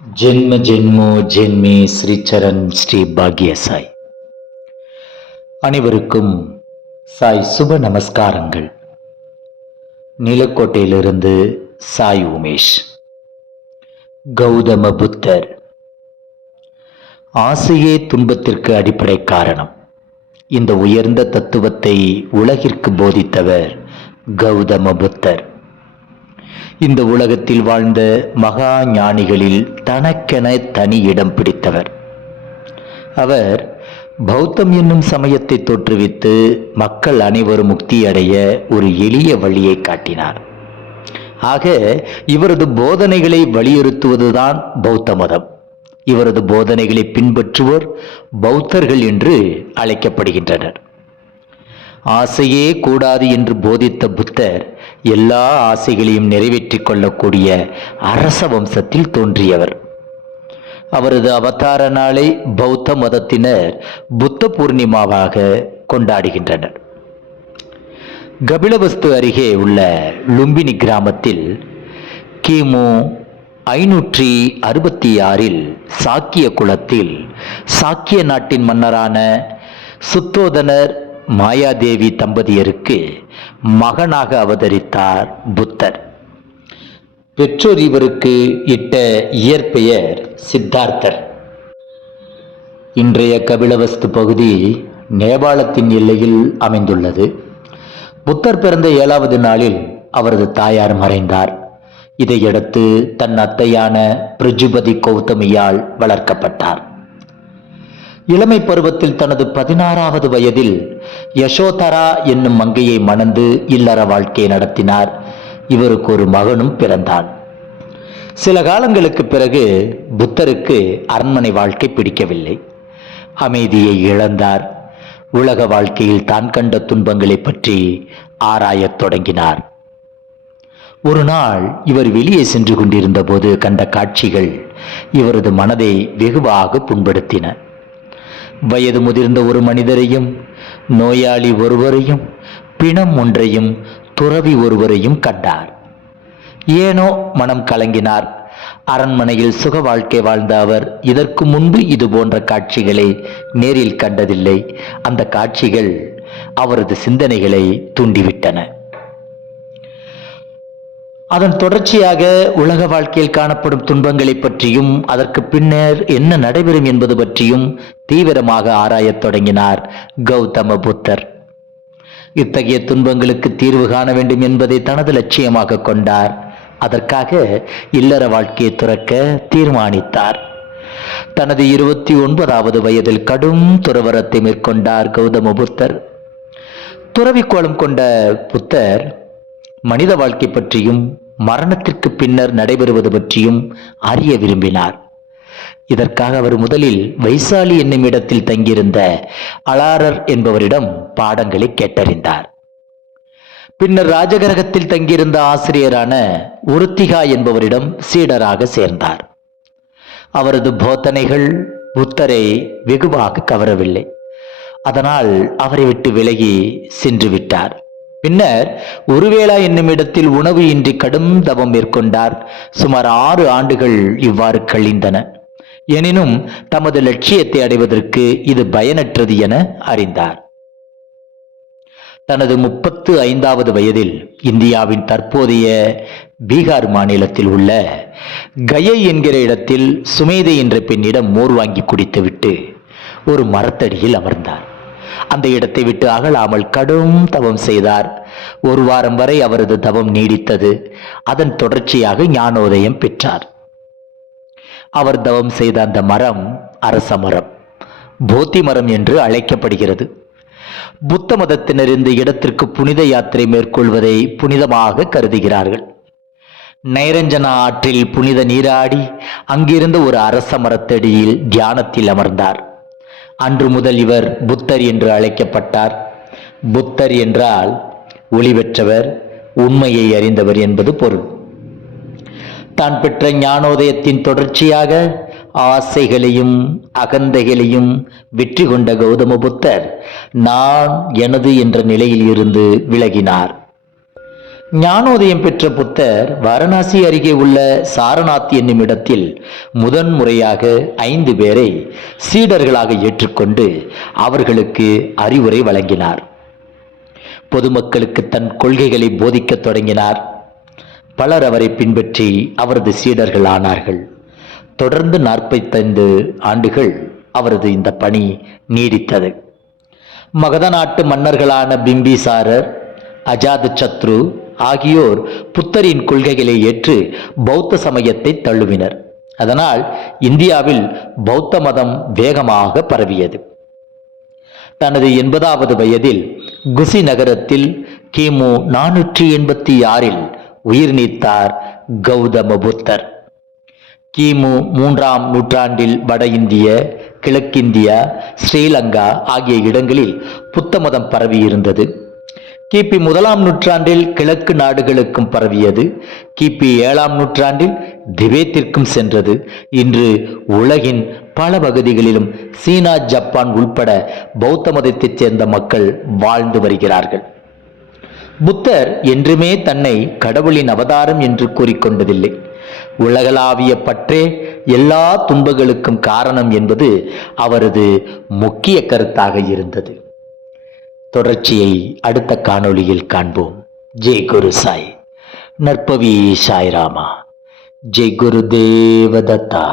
ஜென்ம ஜென்மோ ஜென்மே ஸ்ரீச்சரண் ஸ்ரீ பாக்ய சாய். அனைவருக்கும் சாய் சுப நமஸ்காரங்கள். நிலக்கோட்டையிலிருந்து சாய் உமேஷ். கௌதம புத்தர். ஆசையே துன்பத்திற்கு அடிப்படை காரணம். இந்த உயர்ந்த தத்துவத்தை உலகிற்கு போதித்தவர் கௌதம புத்தர். இந்த உலகத்தில் வாழ்ந்த மகா ஞானிகளில் தனக்கென தனி இடம் பிடித்தவர். அவர் பௌத்தம் என்னும் சமயத்தை தோற்றுவித்து மக்கள் அனைவரும் முக்தியடைய ஒரு எளிய வழியை காட்டினார். ஆக இவரது போதனைகளை வலியுறுத்துவதுதான் பௌத்த மதம். இவரது போதனைகளை பின்பற்றுவோர் பௌத்தர்கள் என்று அழைக்கப்படுகின்றனர். ஆசையே கூடாது என்று போதித்த புத்தர் எல்லா ஆசைகளையும் நிறைவேற்றிக் கொள்ளக்கூடிய அரச வம்சத்தில் தோன்றியவர். அவரது அவதார நாளை பௌத்த மதத்தினர் புத்த பூர்ணிமாவாக கொண்டாடுகின்றனர். கபிலவஸ்து அருகே உள்ள லும்பினி கிராமத்தில் கிமு 566 சாக்கிய குலத்தில் சாக்கிய நாட்டின் மன்னரான சுத்தோதனர் மாயாதேவி தம்பதியருக்கு மகனாக அவதரித்தார் புத்தர். பெற்றோர் இவருக்கு இட்ட இயற்பெயர் சித்தார்த்தர். இன்றைய கபிலவஸ்து பகுதி நேபாளத்தின் எல்லையில் அமைந்துள்ளது. புத்தர் பிறந்த 7வது நாளில் அவரது தாயார் மறைந்தார். இதையடுத்து தன் அத்தையான பிரஜுபதி கௌதமியால் வளர்க்கப்பட்டார். இளமை பருவத்தில் தனது 16வது வயதில் யசோதரா என்னும் மங்கையை மணந்து இல்லற வாழ்க்கை நடத்தினார். இவருக்கு ஒரு மகனும் பிறந்தான். சில காலங்களுக்கு பிறகு புத்தருக்கு அரண்மனை வாழ்க்கை பிடிக்கவில்லை. அமைதியை இழந்தார். உலக வாழ்க்கையில் தான் கண்ட துன்பங்களை பற்றி ஆராயத் தொடங்கினார். ஒரு நாள் இவர் வெளியே சென்று கொண்டிருந்த போது கண்ட காட்சிகள் இவரது மனதை வெகுவாக புண்படுத்தின. வயது முதிர்ந்த ஒரு மனிதரையும், நோயாளி ஒருவரையும், பிணம் ஒன்றையும், துறவி ஒருவரையும் கண்டார். ஏனோ மனம் கலங்கினார். அரண்மனையில் சுக வாழ்க்கை வாழ்ந்த அவர் இதற்கு முன்பு இது போன்ற காட்சிகளை நேரில் கண்டதில்லை. அந்த காட்சிகள் அவரது சிந்தனைகளை தூண்டிவிட்டன. அதன் தொடர்ச்சியாக உலக வாழ்க்கையில் காணப்படும் துன்பங்களை பற்றியும் அதற்கு பின்னர் என்ன நடைபெறும் என்பது பற்றியும் தீவிரமாக ஆராயத் தொடங்கினார் கௌதம புத்தர். இத்தகைய துன்பங்களுக்கு தீர்வு காண வேண்டும் என்பதை தனது லட்சியமாக கொண்டார். அதற்காக இல்லற வாழ்க்கையை துறக்க தீர்மானித்தார். தனது 29வது வயதில் கடும் துறவரத்தை மேற்கொண்டார் கௌதம புத்தர். துறவி கோலம் கொண்ட புத்தர் மனித வாழ்க்கை பற்றியும் மரணத்திற்கு பின்னர் நடைபெறுவது பற்றியும் அறிய விரும்பினார். இதற்காக அவர் முதலில் வைசாலி என்னும் இடத்தில் தங்கியிருந்த அலாரர் என்பவரிடம் பாடங்களை கேட்டறிந்தார். பின்னர் ராஜகிரகத்தில் தங்கியிருந்த ஆசிரியரான உருத்திகா என்பவரிடம் சீடராக சேர்ந்தார். அவரது போதனைகள் புத்தரை வெகுவாக கவரவில்லை. அதனால் அவரை விட்டு விலகி சென்று விட்டார். பின்னர் ஒருவேளா என்னும் இடத்தில் உணவு இன்றி கடும் தவம் மேற்கொண்டார். சுமார் 6 ஆண்டுகள் இவ்வாறு கழிந்தன. எனினும் தமது லட்சியத்தை அடைவதற்கு இது பயனற்றது என அறிந்தார். தனது 35வது வயதில் இந்தியாவின் தற்போதைய பீகார் மாநிலத்தில் உள்ள கயை என்கிற இடத்தில் சுமேதை என்ற பெண்ணிடம் மோர் வாங்கி குடித்துவிட்டு ஒரு மரத்தடியில் அமர்ந்தார். அந்த இடத்தை விட்டு அகலாமல் கடும் தவம் செய்தார். 1 வாரம் வரை அவரது தவம் நீடித்தது. அதன் தொடர்ச்சியாக ஞானோதயம் பெற்றார். அவர் தவம் செய்த அந்த மரம் அரச மரம், போத்தி மரம் என்று அழைக்கப்படுகிறது. புத்த மதத்தினர் இந்த இடத்திற்கு புனித யாத்திரை மேற்கொள்வதை புனிதமாக கருதுகிறார்கள். நைரஞ்சனா ஆற்றில் புனித நீராடி அங்கிருந்த ஒரு அரச மரத்தடியில் தியானத்தில் அமர்ந்தார். அன்று முதல் இவர் புத்தர் என்று அழைக்கப்பட்டார். புத்தர் என்றால் ஒளி பெற்றவர், உண்மையை அறிந்தவர் என்பது பொருள். தான் பெற்ற ஞானோதயத்தின் தொடர்ச்சியாக ஆசைகளையும் அகந்தைகளையும் வெற்றி கொண்ட கௌதம புத்தர் நான் எனது என்ற நிலையில் இருந்து விலகினார். ஞானோதயம் பெற்ற புத்தர் வாரணாசி அருகே உள்ள சாரநாத் என்னும் இடத்தில் முதன்முறையாக 5 பேரை சீடர்களாக ஏற்றுக்கொண்டு அவர்களுக்கு அறிவுரை வழங்கினார். பொதுமக்களுக்கு தன் கொள்கைகளை போதிக்கத் தொடங்கினார். பலர் அவரை பின்பற்றி அவரது சீடர்கள் ஆனார்கள். தொடர்ந்து 45 ஆண்டுகள் அவரது இந்த பணி நீடித்தது. மகத நாட்டு மன்னர்களான பிம்பிசாரர், அஜாத சத்ரு ஆகியோர் புத்தரின் கொள்கைகளை ஏற்று பௌத்த சமயத்தை தழுவினர். அதனால் இந்தியாவில் பௌத்த மதம் வேகமாக பரவியது. தனது 80வது வயதில் குசி நகரத்தில் கிமு 486 உயிர் நீத்தார் கௌதம புத்தர். கிமு 3ஆம் நூற்றாண்டில் வட இந்திய, கிழக்கிந்தியா, ஸ்ரீலங்கா ஆகிய இடங்களில் புத்த மதம் பரவியிருந்தது. கிபி 1ஆம் நூற்றாண்டில் கிழக்கு நாடுகளுக்கும் பரவியது. கிபி 7ஆம் நூற்றாண்டில் திபெத்திற்கும் சென்றது. இன்று உலகின் பல பகுதிகளிலும் சீனா, ஜப்பான் உள்பட பௌத்த மதத்தைச் சேர்ந்த மக்கள் வாழ்ந்து வருகிறார்கள். புத்தர் என்றுமே தன்னை கடவுளின் அவதாரம் என்று கூறிக்கொண்டதில்லை. உலகளாவிய பற்றே எல்லா துன்பங்களுக்கும் காரணம் என்பது அவரது முக்கிய கருத்தாக இருந்தது. தொடர்ச்சியை அடுத்த காணொளியில் காண்போம். ஜெய் குரு சாய். நற்பவி சாய்ராமா. ஜெய் குரு தேவதத்தா.